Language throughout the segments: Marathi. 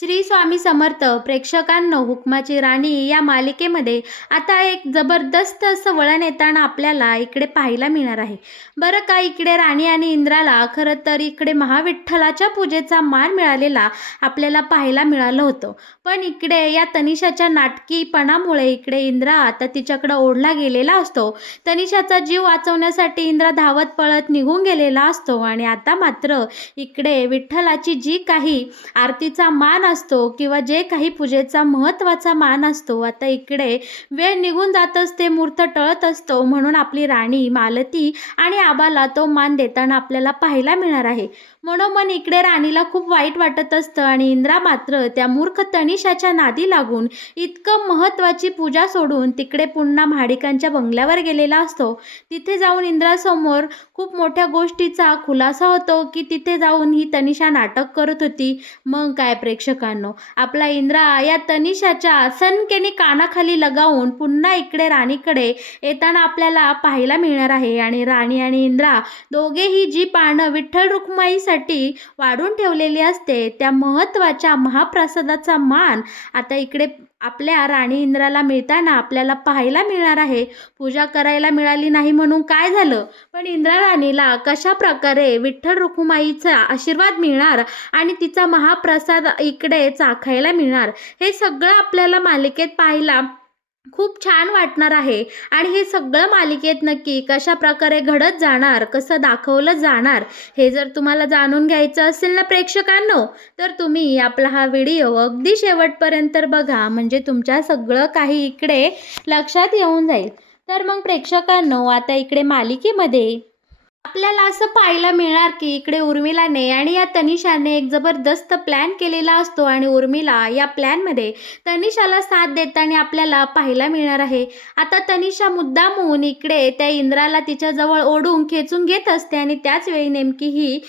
श्री स्वामी समर्थ. प्रेक्षकांनो, हुकमाची राणी या मालिकेमध्ये आता एक जबरदस्त असं वळण येताना आपल्याला इकडे पाहायला मिळणार आहे. बरं का, इकडे राणी आणि इंद्राला खरं तर इकडे महाविठ्ठलाच्या पूजेचा मान मिळालेला आपल्याला पाहायला मिळालं होतं. पण इकडे या तनिषाच्या नाटकीपणामुळे इकडे इंद्रा आता तिच्याकडे ओढला गेलेला असतो. तनिषाचा जीव वाचवण्यासाठी इंद्रा धावत पळत निघून गेलेला असतो आणि आता मात्र इकडे विठ्ठलाची जी काही आरतीचा मान असतो किंवा जे काही पूजेचा महत्त्वाचा मान असतो, आता इकडे वेळ निघून जात असते, मुहूर्त टळत असतो. म्हणून आपली राणी मालती आणि आबाला तो मान देताना आपल्याला पाहायला मिळणार आहे. मनोमन इकडे राणीला खूप वाईट वाटत असतं आणि इंद्रा मात्र त्या मूर्ख तनिषाच्या नादी लागून इतकं महत्त्वाची पूजा सोडून तिकडे पुन्हा महाडिकांच्या बंगल्यावर गेलेला असतो. तिथे जाऊन इंद्रासमोर खूप मोठ्या गोष्टीचा खुलासा होतो की तिथे जाऊन ही तनिषा नाटक करत होती. मग काय प्रेक्षकांनो, आपला इंद्रा या तनिषाच्या सनकेने कानाखाली लगावून पुन्हा इकडे राणीकडे येताना आपल्याला पाहायला मिळणार आहे. आणि राणी आणि इंद्रा दोघेही जी पानं विठ्ठल रुक्माईसाठी वाढून ठेवलेली असते, त्या महत्त्वाच्या महाप्रसादाचा मान आता इकडे आपल्या राणी इंद्राला मिळताना आपल्याला पाहायला मिळणार आहे. पूजा करायला मिळाली नाही म्हणून काय झालं, पण इंद्रा राणीला कशा प्रकारे विठ्ठल रुक्माईचा आशीर्वाद मिळणार आणि तिचा महाप्रसाद इकडे चाखायला मिळणार, हे सगळं आपल्याला मालिकेत पाहायला खूप छान वाटणार आहे. आणि हे सगळं मालिकेत नक्की कशा प्रकारे घडत जाणार, कसं दाखवलं जाणार, हे जर तुम्हाला जाणून घ्यायचं असेल ना प्रेक्षकांनो, तर तुम्ही आपला हा व्हिडिओ अगदी शेवटपर्यंत बघा, म्हणजे तुमच्या सगळं काही इकडे लक्षात येऊन जाईल. तर मग प्रेक्षकांनो, आता इकडे मालिकेमध्ये आपल्याला असं पाहायला मिळणार की इकडे उर्मिलाने आणि या तनिषाने एक जबरदस्त प्लॅन केलेला असतो आणि उर्मिला या प्लॅनमध्ये तनिषाला साथ देताना आपल्याला पाहायला मिळणार आहे. आता तनिषा मुद्दामून इकडे त्या इंद्राला तिच्याजवळ ओढून खेचून घेत असते आणि त्याच वेळी नेमकी ही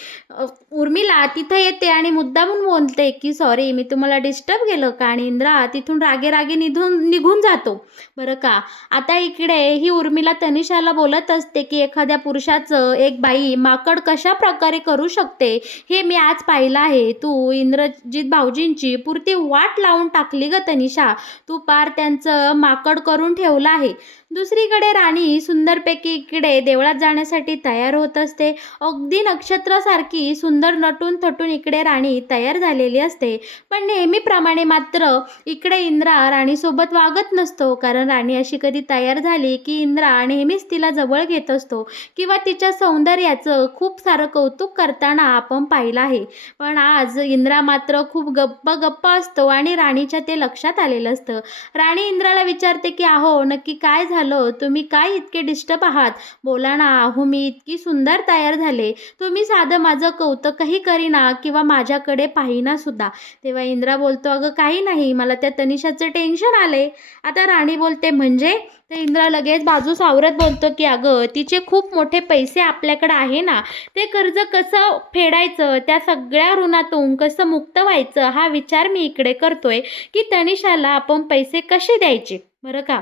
उर्मिला तिथं येते आणि मुद्दामून बोलते की सॉरी, मी तुम्हाला डिस्टर्ब केलं का, आणि इंद्रा तिथून रागे निघून जातो. बरं का, आता इकडे ही उर्मिला तनिषाला बोलत असते की एखाद्या पुरुषाचं एक बाई माकड कशा प्रकारे करू शकते हे मी आज पाहिलं आहे. तू इंद्रजित भाऊजींची पुरती वाट लावून टाकली ग तनिषा, तू पार त्यांचं माकड करून ठेवलं आहे. दुसरीकडे राणी सुंदरपैकी इकडे देवळात जाण्यासाठी तयार होत असते. अगदी नक्षत्रासारखी सुंदर नटून थटून इकडे राणी तयार झालेली असते. पण नेहमीप्रमाणे मात्र इकडे इंद्रा राणीसोबत वागत नसतो, कारण राणी अशी कधी तयार झाली की इंद्रा नेहमीच तिला जवळ घेत असतो किंवा तिच्या सौंदर्याचं खूप सारं कौतुक करताना आपण पाहिलं आहे. पण आज इंद्रा मात्र खूप गप्प असतो आणि राणीच्या ते लक्षात आलेलं असतं. राणी इंद्राला विचारते की अहो, नक्की काय झालं, तुम्ही काय इतके डिस्टर्ब आहात, बोला ना. अहो, मी इतकी सुंदर तयार झाले, तुम्ही साधं माझं कौतुकही करीना किंवा माझ्याकडे पाहिना सुद्धा. तेव्हा इंद्रा बोलतो, अगं काही नाही, मला त्या तनिषाचं टेन्शन आले. आता राणी बोलते म्हणजे, तर इंद्रा लगेच बाजू सावरत बोलतो की अगं, तिचे खूप मोठे पैसे आपल्याकडे आहे ना, ते कर्ज कसं फेडायचं, त्या सगळ्या ऋणातून कसं मुक्त व्हायचं, हा विचार मी इकडे करतोय की तनिषाला आपण पैसे कसे द्यायचे. बरं का,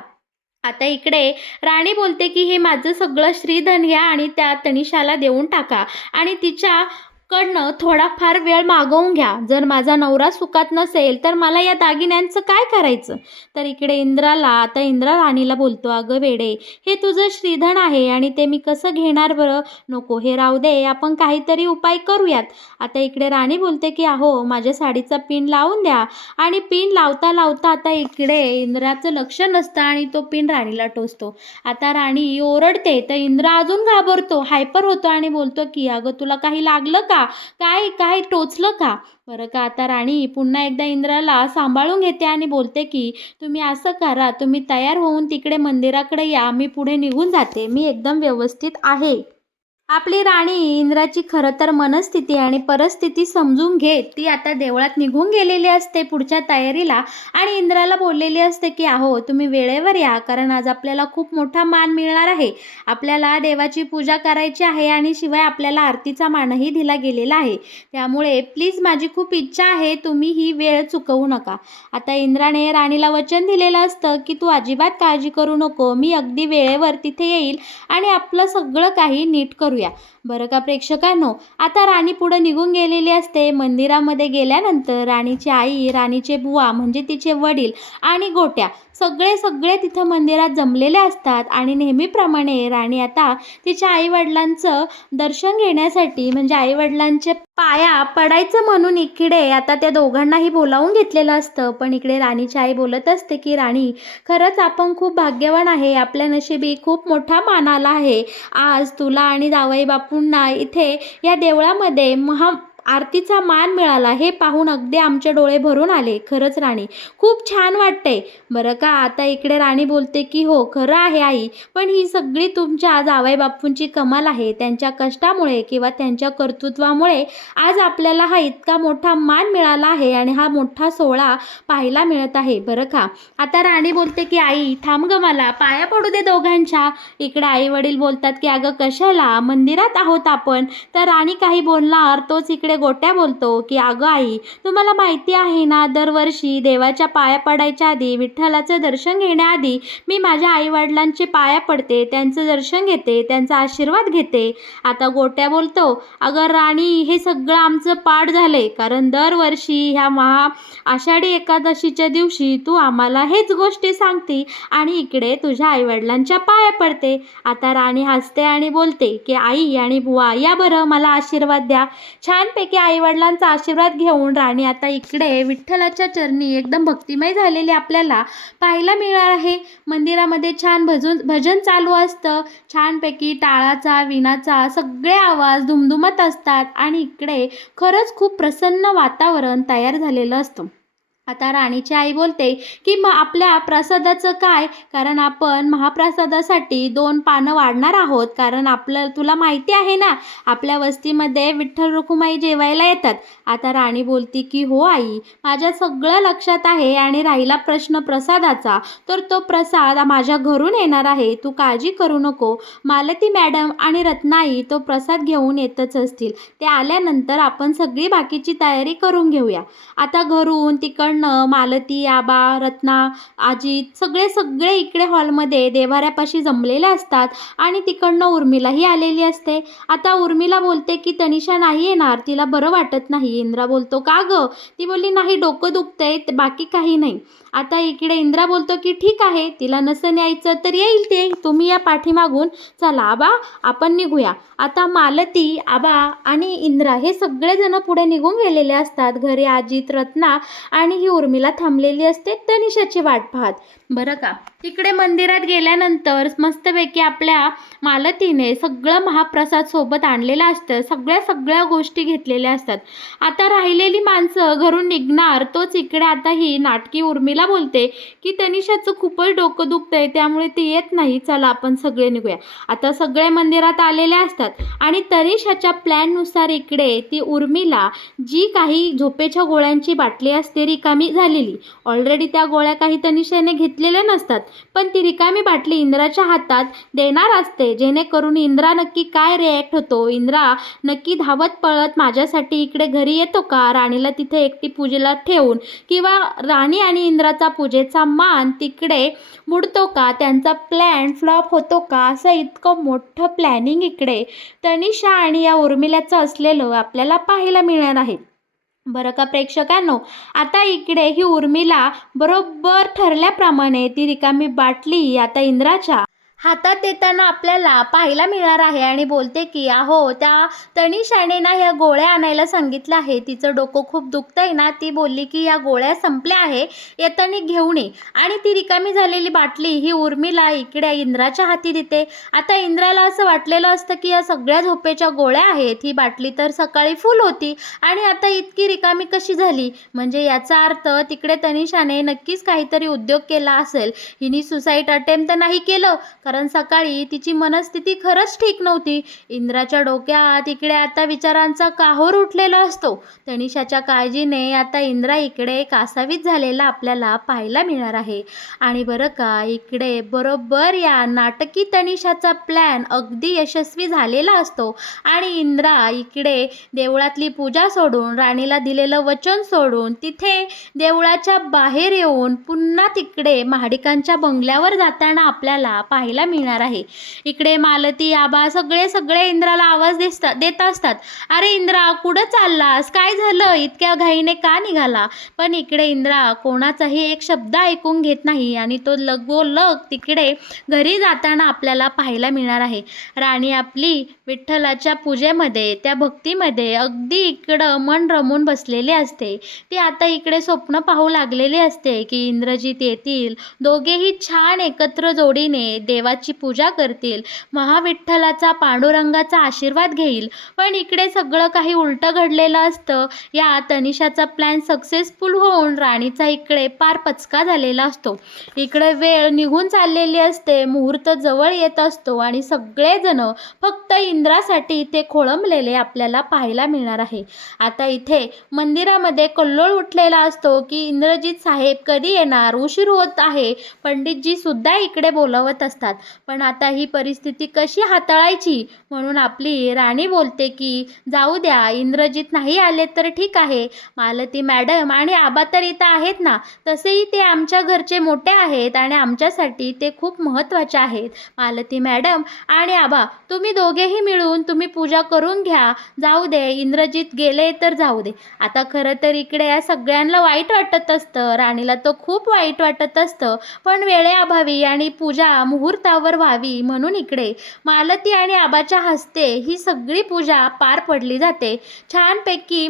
आता इकडे राणी बोलते की हे माझं सगळं श्रीधन घ्या आणि त्या तनिषाला देऊन टाका आणि तिच्याकडनं थोडाफार वेळ मागवून घ्या. जर माझा नवरा सुखात नसेल तर मला या दागिन्यांचं काय करायचं. तर इकडे आता इंद्रा राणीला बोलतो, अगं वेडे, हे तुझं श्रीधन आहे आणि ते मी कसं घेणार बरं, नको, हे राहू दे, आपण काहीतरी उपाय करूयात. आता इकडे राणी बोलते की अहो, माझ्या साडीचा पिन लावून द्या. आणि पिन लावता लावता आता इकडे इंद्राचं लक्ष नसतं आणि तो पिन राणीला टोचतो. आता राणी ओरडते तर इंद्रा अजून घाबरतो, हायपर होतो आणि बोलतो की अगं, तुला काही लागलं का, काय काय टोचलं का. बरं का, आता राणी पुन्हा एकदा इंद्राला सांभाळून घेते आणि बोलते की तुम्ही असं करा, तुम्ही तयार होऊन तिकडे मंदिराकडे या, मी पुढे निघून जाते, मी एकदम व्यवस्थित आहे. आपली राणी इंद्राची खरं तर मनस्थिती आणि परिस्थिती समजून घेत ती आता देवळात निघून गेलेली असते पुढच्या तयारीला आणि इंद्राला बोललेली असते की अहो, तुम्ही वेळेवर या, कारण आज आपल्याला खूप मोठा मान मिळणार आहे. आपल्याला देवाची पूजा करायची आहे आणि शिवाय आपल्याला आरतीचा मानही दिला गेलेला आहे. त्यामुळे प्लीज, माझी खूप इच्छा आहे, तुम्ही ही वेळ चुकवू नका. आता इंद्राने राणीला वचन दिलेलं असतं की तू अजिबात काळजी करू नको, मी अगदी वेळेवर तिथे येईल आणि आपलं सगळं काही नीट करूया. घेऊया. बरं का प्रेक्षकांनो, आता राणी पुढे निघून गेलेली असते. मंदिरामध्ये गेल्यानंतर राणीची आई, राणीचे बुवा म्हणजे तिचे वडील आणि गोट्या सगळे तिथं मंदिरात जमलेले असतात आणि नेहमीप्रमाणे राणी आता तिच्या आईवडिलांचं दर्शन घेण्यासाठी म्हणजे आईवडिलांचे पाया पडायचं म्हणून इकडे आता त्या दोघांनाही बोलावून घेतलेलं असतं. पण इकडे राणीची आई बोलत असते की राणी, खरंच आपण खूप भाग्यवान आहे. आपल्या नशिबी खूप मोठा मान आला आहे. आज तुला आणि जावई बापूंना इथे या देवळामध्ये आरतीचा मान मिळाला. हे पाहून अगदी आमचे डोळे भरून आले. खरंच राणी, खूप छान वाटतंय. बरं का, आता इकडे राणी बोलते की हो खरं आहे आई, पण ही सगळी तुमच्या जावई बापूंची कमाल आहे. त्यांच्या कष्टामुळे किंवा त्यांच्या कर्तृत्वामुळे आज आपल्याला हा इतका मोठा मान मिळाला आहे आणि हा मोठा सोहळा पाहायला मिळत आहे. बरं का, आता राणी बोलते की आई थांब ग, मला पाया पडू दे दोघांच्या. इकडे आई वडील बोलतात की अगं कशाला, मंदिरात आहोत आपण. तर राणी काही बोलणार तोच इकडे गोट्या बोलतो की अगं आई, तुम्हाला माहिती आहे ना, दरवर्षी देवाच्या पाया पडायच्या आधी, विठ्ठलाचं दर्शन घेण्याआधी मी माझ्या आईवडिलांचे पाया पडते, त्यांचं दर्शन घेते, त्यांचा आशीर्वाद घेते. आता गोट्या बोलतो, अगं राणी, हे सगळं आमचं पाठ झालंय, कारण दरवर्षी ह्या आषाढी एकादशीच्या दिवशी तू आम्हाला हेच गोष्टी सांगते आणि इकडे तुझ्या आईवडिलांच्या पाया पडते. आता राणी हसते आणि बोलते की आई आणि बुवा या बरं, मला आशीर्वाद द्या. छानपैकी आईवडिलांचा आशीर्वाद घेऊन राणी आता इकडे विठ्ठलाच्या चरणी एकदम भक्तिमय झालेली आपल्याला पाहायला मिळणार आहे. मंदिरामध्ये छान भजन चालू असतं. छानपैकी टाळाचा, विणाचा सगळे आवाज धुमधुमत असतात आणि इकडे खरंच खूप प्रसन्न वातावरण तयार झालेलं असतं. आता राणीची आई बोलते की मग आपल्या प्रसादाचं काय, कारण आपण महाप्रसादासाठी 2 पानं वाढणार आहोत, कारण तुला माहिती आहे ना, आपल्या वस्तीमध्ये विठ्ठल रखुमाई जेवायला येतात. आता राणी बोलती की हो आई, माझ्या सगळं लक्षात आहे आणि राहिला प्रश्न प्रसादाचा, तर तो प्रसाद माझ्या घरून येणार आहे. तू काळजी करू नको. मालती मॅडम आणि रत्नाई तो प्रसाद घेऊन येतच असतील. ते आल्यानंतर आपण सगळी बाकीची तयारी करून घेऊया. आता घरून तिकडनं मालती, आबा, रत्ना, अजित सगळे इकडे हॉलमध्ये देवाऱ्यापाशी जमलेले असतात आणि तिकडनं उर्मिलाही आलेली असते. आता उर्मिला बोलते की तनिषा नाही येणार, तिला बरं वाटत नाही. इंद्रा बोलतो का गं? ती बोलली नाही, डोकं दुखतंय, बाकी काही नाही. आता इकडे इंद्रा बोलतो की ठीक आहे, तिला नसं यायचं तर येईल ते, तुम्ही या पाठीमागून. चला आबा, आपण निघूया. आता मालती, आबा आणि इंद्रा हे सगळेजण पुढे निघून गेलेले असतात. घरी अजित, रत्ना आणि ही उर्मिला थांबलेली असते तनिषाची वाट पाहत. बरं का, तिकडे मंदिरात गेल्यानंतर मस्तपैकी आपल्या मालतीने सगळं महाप्रसाद सोबत आणलेलं असतं. सगळ्या गोष्टी घेतलेल्या असतात. आता राहिलेली माणसं घरून निघणार तोच इकडे आता ही नाटकी उर्मिला बोलते की तनिषाचं खूपच डोकं दुखतंय, त्यामुळे ती येत नाही, चला आपण सगळे निघूया. आता सगळे मंदिरात आलेले असतात आणि तनिषाच्या प्लॅननुसार इकडे ती उर्मिला जी काही झोपेच्या गोळ्यांची बाटली असते रिकामी झालेली, ऑलरेडी त्या गोळ्या काही तनिषाने घेतलेल्या नसतात, पण ती रिकामी बाटली इंद्राच्या हातात देणार असते, जेणेकरून इंद्रा नक्की काय रिॲक्ट होतो, इंद्रा नक्की धावत पळत माझ्यासाठी इकडे घरी येतो का, राणीला तिथे एकटी पूजेला ठेवून, किंवा राणी आणि इंद्राचा पूजेचा मान तिकडे बुडतो का, त्यांचा प्लॅन फ्लॉप होतो का, असं इतकं मोठं प्लॅनिंग इकडे तनिषा आणि या उर्मिलाचं असलेलं आपल्याला पाहायला मिळणार आहे. बरं का प्रेक्षकांनो, आता इकडे ही उर्मिला बरोबर ठरल्याप्रमाणे ती रिकामी बाटली आता इंद्राच्या हातात येताना आपल्याला पाहायला मिळणार आहे आणि बोलते की अहो, त्या तनिषाने ना ह्या गोळ्या आणायला सांगितलं आहे, तिचं डोकं खूप दुखतंय ना, ती बोलली की या गोळ्या संपल्या आहे, येताना घेऊन ये. आणि ती रिकामी झालेली बाटली ही उर्मिला इकडे इंद्राच्या हाती देते. आता इंद्राला असं वाटलेलं असतं की या सगळ्या झोपेच्या गोळ्या आहेत, ही बाटली तर सकाळी फुल होती आणि आता इतकी रिकामी कशी झाली, म्हणजे याचा अर्थ तिकडे तनिषाने नक्कीच काहीतरी उद्योग केला असेल. हिने सुसाईड अटेम्प्ट तर नाही केलं, कारण सकाळी तिची मनस्थिती खरंच ठीक नव्हती. इंद्राच्या डोक्यात इकडे आता विचारांचा काहोर उठलेला असतो. तनिषाच्या काळजीने आता इंद्रा इकडे कासावीस झालेला आपल्याला पाहायला मिळणार आहे. आणि बरं का, इकडे बरोबर या नाटकी तनिषाचा प्लॅन अगदी यशस्वी झालेला असतो आणि इंद्रा इकडे देवळातली पूजा सोडून, राणीला दिलेलं वचन सोडून तिथे देवळाच्या बाहेर येऊन पुन्हा तिकडे महाडिकांच्या बंगल्यावर जाताना आपल्याला पाहायला पाहायला मिळणार आहे. इकडे मालती आबा सगळे इंद्राला आवाज देत असतात. अरे इंद्रा, कुठं चाललास? काय झालं? इतक्या घाईने का निघाला? पण इकडे इंद्रा कोणाचाही एक शब्द ऐकून घेत नाही आणि तो लगोलग तिकडे घरी जाताना आपल्याला पाहायला मिळणार आहे. राणी आपली विठ्ठलाच्या पूजेमध्ये, त्या भक्तीमध्ये अगदी इकडं मन रमून बसलेली असते. ती आता इकडे स्वप्न पाहू लागलेली असते की इंद्रजित येतील, दोघेही छान एकत्र जोडीने देवाची पूजा करतील, महाविठ्ठलाचा पांडुरंगाचा आशीर्वाद घेईल. पण इकडे सगळं काही उलटं घडलेलं असतं. या तनिषाचा प्लॅन सक्सेसफुल होऊन राणीचा इकडे पार पचका झालेला असतो. इकडे वेळ निघून चाललेली असते, मुहूर्त जवळ येत असतो आणि सगळेजण फक्त इंद्रासाठी इथे खोळंबलेले आपल्याला पाहायला मिळणार आहे. आता इथे मंदिरामध्ये कल्लोळ उठलेला असतो की इंद्रजित साहेब कधी येणार, उशीर होत आहे. पंडितजी सुद्धा इकडे बोलवत असतात. पण आता ही परिस्थिती कशी हाताळायची म्हणून आपली राणी बोलते की जाऊ द्या, इंद्रजित नाही आले तर ठीक आहे. मालती मॅडम आणि आबा तर इथं आहेत ना, तसेही ते आमच्या घरचे मोठे आहेत आणि आमच्यासाठी ते खूप महत्त्वाचे आहेत. मालती मॅडम आणि आबा, तुम्ही दोघेही मिळून तुम्ही पूजा करून घ्या. जाऊ दे, इंद्रजित गेले तर जाऊ दे. आता खरं तर इकडे या सगळ्यांना वाईट वाटत असतं, राणीला तर खूप वाईट वाटत असतं. पण वेळेअभावी आणि पूजा मुहूर्तावर व्हावी म्हणून इकडे मालती आणि आबाच्या हस्ते ही सगळी पूजा पार पडली जाते. छानपैकी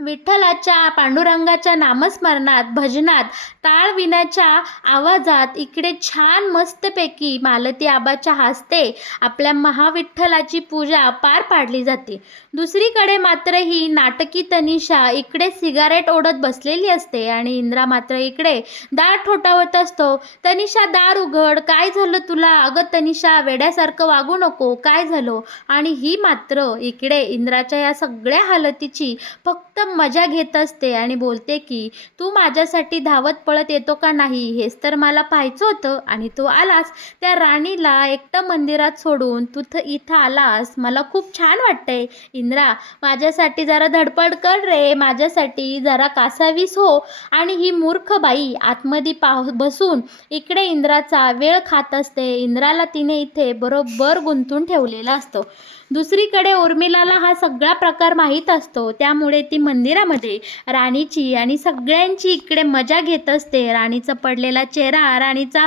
विठ्ठलाच्या पांडुरंगाच्या नामस्मरणात, भजनात, टाळविण्याच्या आवाजात इकडे छान मस्तपैकी मालती आबाच्या हस्ते आपल्या महाविठ्ठलाची पूजा पार पाडली जाते. दुसरीकडे मात्र ही नाटकी तनिषा इकडे सिगारेट ओढत बसलेली असते आणि इंद्रा मात्र इकडे दार ठोठावत असतो. तनिषा, दार उघड, काय झालं तुला? अगं तनिषा, वेड्यासारखं वागू नको, काय झालं? आणि ही मात्र इकडे इंद्राच्या या सगळ्या हालतीची फक्त मजा घेत असते आणि बोलते की तू माझ्यासाठी धावत पळत येतो का नाही, हेच तर मला पाहायचं होतं आणि तू आलास. त्या राणीला एकटं मंदिरात सोडून तू इथं आलास, मला खूप छान वाटतंय. इंद्रा, माझ्यासाठी जरा धडपड कर रे, माझ्यासाठी जरा कासावीस हो. आणि ही मूर्ख बाई आतमध्ये बसून इकडे इंद्राचा वेळ खात असते. इंद्राला तिने इथे बरोबर गुंतून ठेवलेला असतो. दुसरीकडे उर्मिलाला हा सगळा प्रकार माहीत असतो, त्यामुळे ती मंदिरामध्ये राणीची आणि सगळ्यांची इकडे मजा घेत असते. राणीचा पडलेला चेहरा, राणीचा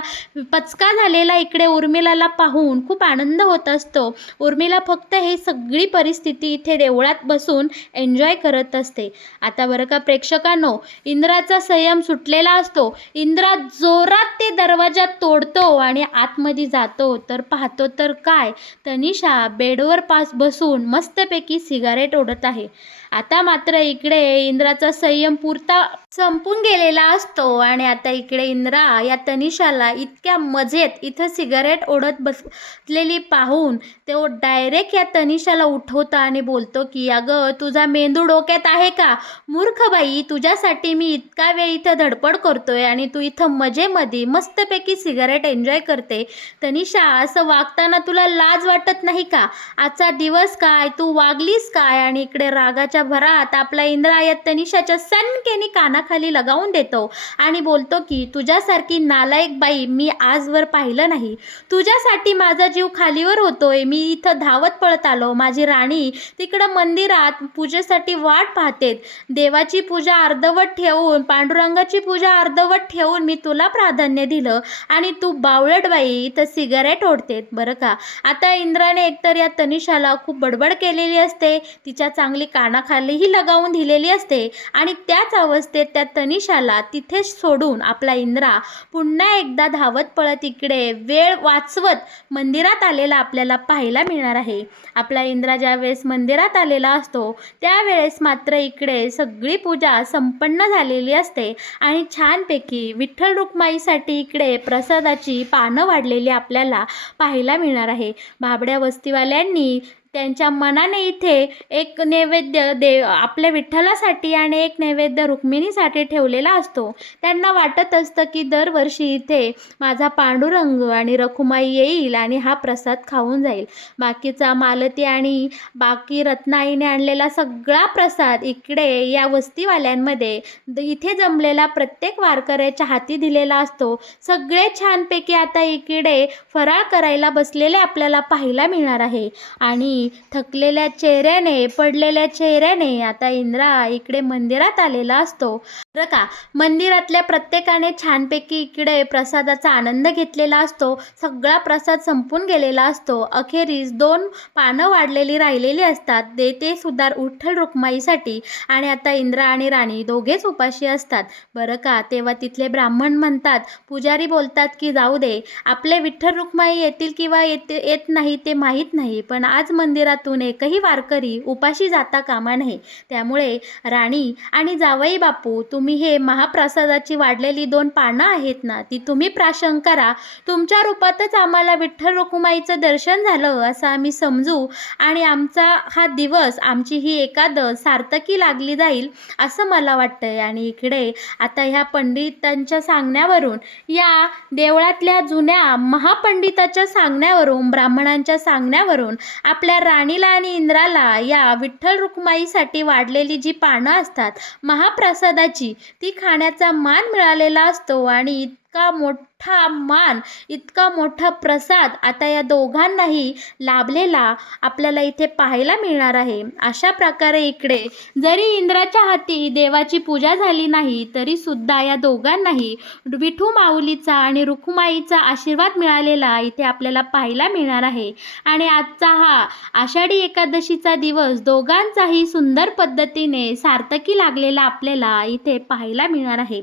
पचका झालेला इकडे उर्मिलाला पाहून खूप आनंद होत असतो. उर्मिला फक्त ही सगळी परिस्थिती इथे देवळात बसून एन्जॉय करत असते. आता बरं का प्रेक्षकांनो, इंद्राचा संयम सुटलेला असतो. इंद्रा जोरात ते दरवाजा तोडतो आणि आतमध्ये जातो तर पाहतो तर काय, तनिषा बेडवर बसून मस्तपैकी सिगारेट ओढत आहे. आता मात्र इकडे इंद्राचा संयम पुरता संपून गेलेला असतो आणि आता इकडे इंद्रा या तनिषाला इतक्या मजेत इथं सिगारेट ओढत बसलेली पाहून तो डायरेक्ट या तनिषाला उठवता आणि बोलतो की अगं, तुझा मेंदू डोक्यात आहे का? मूर्ख बाई, तुझ्यासाठी मी इतका वेळ इथं धडपड करतोय आणि तू इथं मजेमध्ये मस्तपैकी सिगारेट एन्जॉय करते. तनिषा, असं वागताना तुला लाज वाटत नाही का? आजचा दिवस काय, तू वागलीस काय? आणि इकडे रागाच्या भरात आपला इंद्रा या तनिषाच्या सनकेनी कानाखाली लगावून देतो आणि बोलतो की तुझ्यासारखी नालायक बाई मी आजवर पाहिलं नाही. तुझ्यासाठी माझा जीव खालीवर होतोय. मी इथं धावत पळत आलो. माझी राणी तिकडं मंदिरात पूजेसाठी वाट पाहतेत. देवाची पूजा अर्धवट ठेवून, पांडुरंगाची पूजा अर्धवट ठेवून मी तुला प्राधान्य दिलं आणि तू बावळट बाई इथं सिगारेट ओढतेत. बरं का, आता इंद्राने एकतर या तनिषाला खूप बडबड केलेली असते, तिच्या चांगली कानाखालीही लगावून दिलेली असते आणि त्याच अवस्थेत त्या तनिषाला तिथेच सोडून आपला इंद्रा पुन्हा एकदा धावत पळत इकडे वेळ वाचवत मंदिरात आलेला आपल्याला पाहायला मिळणार आहे. आपला इंद्रा ज्यावेळेस मंदिरात आलेला असतो त्यावेळेस मात्र इकडे सगळी पूजा संपन्न झालेली असते आणि छानपैकी विठ्ठल रुक्माईसाठी इकडे प्रसादाची पानं वाढलेली आपल्याला पाहायला मिळणार आहे. भाबड्या वस्तीवाल्यांनी त्यांच्या मनाने इथे एक नैवेद्य आपल्या विठ्ठलासाठी आणि एक नैवेद्य रुक्मिणीसाठी ठेवलेला असतो. त्यांना वाटत असतं की दरवर्षी इथे माझा पांडुरंग आणि रखुमाई येईल आणि हा प्रसाद खाऊन जाईल. बाकीचा मालती आणि बाकी रत्नाईने आणलेला सगळा प्रसाद इकडे या वस्तीवाल्यांमध्ये इथे जमलेला प्रत्येक वारकऱ्याच्या हाती दिलेला असतो. सगळे छानपैकी आता इकडे फराळ करायला बसलेले आपल्याला पाहायला मिळणार आहे. आणि थकलेल्या चेहऱ्याने, पडलेल्या चेहऱ्याने आता इंद्रा इकडे मंदिरात आलेला असतो. बरं का, मंदिरातल्या प्रत्येकाने छानपैकी इकडे प्रसादाचा आनंद घेतलेला असतो. सगळा प्रसाद संपून गेलेला असतो. अखेरीस 2 पानं वाढलेली राहिलेली असतात. ते सुद्धा विठ्ठल रुक्माईसाठी. आणि आता इंद्रा आणि राणी दोघेच उपाशी असतात. बरं का, तेव्हा तिथले ब्राह्मण म्हणतात, पुजारी बोलतात की जाऊ दे, आपले विठ्ठल रुक्माई येतील किंवा येत नाही ते माहीत नाही, पण आज मंदिरातून एकही वारकरी उपाशी जाता कामा नये. त्यामुळे राणी आणि जावई बापू, तुम्ही हे महाप्रसादाची वाढलेली 2 पानं आहेत ना, ती तुम्ही प्राशन करा. तुमच्या रूपातच आम्हाला विठ्ठल रुक्माईचं दर्शन झालं असं आम्ही समजू आणि आमचा हा दिवस, आमची ही एकादश सार्थकी लागली जाईल असं मला वाटतंय. आणि इकडे आता ह्या पंडितांच्या सांगण्यावरून, या देवळातल्या जुन्या महापंडिताच्या सांगण्यावरून, ब्राह्मणांच्या सांगण्यावरून आपल्या राणीला आणि इंद्राला या विठ्ठल रुक्माईसाठी वाढलेली जी पानं असतात महाप्रसादाची, ती खाण्याचा मान मिळालेला असतो. आणि इतका मोठा मान, इतका मोठा प्रसाद आता या दोघांनाही लाभलेला आपल्याला इथे पाहायला मिळणार आहे. अशा प्रकारे इकडे जरी इंद्राच्या हाती देवाची पूजा झाली नाही तरी सुद्धा या दोघांनाही विठू माऊलीचा आणि रुक्माईचा आशीर्वाद मिळालेला इथे आपल्याला पाहायला मिळणार आहे. आणि आजचा हा आषाढी एकादशीचा दिवस दोघांचाही सुंदर पद्धतीने सार्थकी लागलेला आपल्याला इथे पाहायला मिळणार आहे.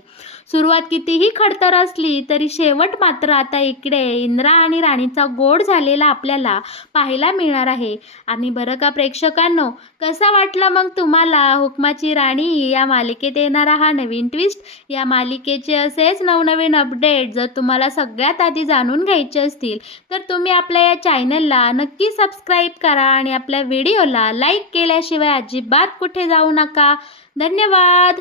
सुरुवात कितीही खडतर असली तरी शेवट मात्र आता इकडे इंद्रा आणि राणीचा गोड झालेला आपल्याला पाहायला मिळणार आहे. आणि बरं का प्रेक्षकांनो, कसा वाटला मग तुम्हाला हुकमाची राणी या मालिकेत येणारा हा नवीन ट्विस्ट? या मालिकेचे असेच नवनवीन अपडेट जर तुम्हाला सगळ्यात आधी जाणून घ्यायचे असतील तर तुम्ही आपल्या या चॅनलला नक्की सबस्क्राईब करा आणि आपल्या व्हिडिओला लाईक केल्याशिवाय अजिबात कुठे जाऊ नका. धन्यवाद.